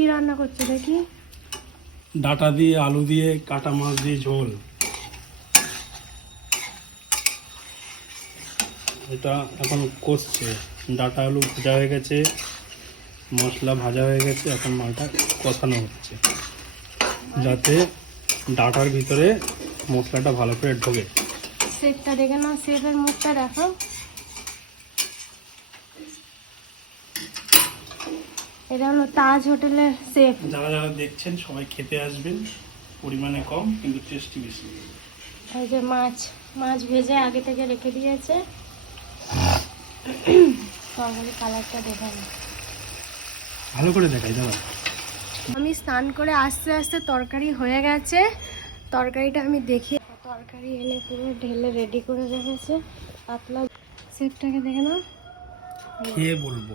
কি রান্না করছো দেখি? ডাটা দিয়ে আলু দিয়ে কাটা মাছ দিয়ে ঝোল। এটা এখন কষছে, ডাটা আলু ভাজা হয়ে গেছে, মশলা ভাজা হয়ে গেছে, এখন মালটা কষানো হচ্ছে যাতে ডাটার ভিতরে মশলাটা ভালো করে ঢোকে। শেফটা দেখে নাও, শেফের মুখটা দেখো। এটা হলো তাজ হোটেলের শেফ। যারা যারা দেখছেন সবাই খেতে আসবেন, পরিমাণে কম কিন্তু টেস্টি বেশি। এই যে মাছ মাছ ভেজে আগে থেকে রেখে দিয়েছে। তরকারি কালারটা দেখে নাও। ভালো করে দেখাই দাদা। আমি স্নান করে আস্তে আস্তে তরকারি হয়ে গেছে। তরকারিটা আমি দেখি, তরকারি এনে পুরো ঢেলে রেডি করে রেখেছে পাতলা। শেফটাকে দেখে নাও, খেয়ে বলবো।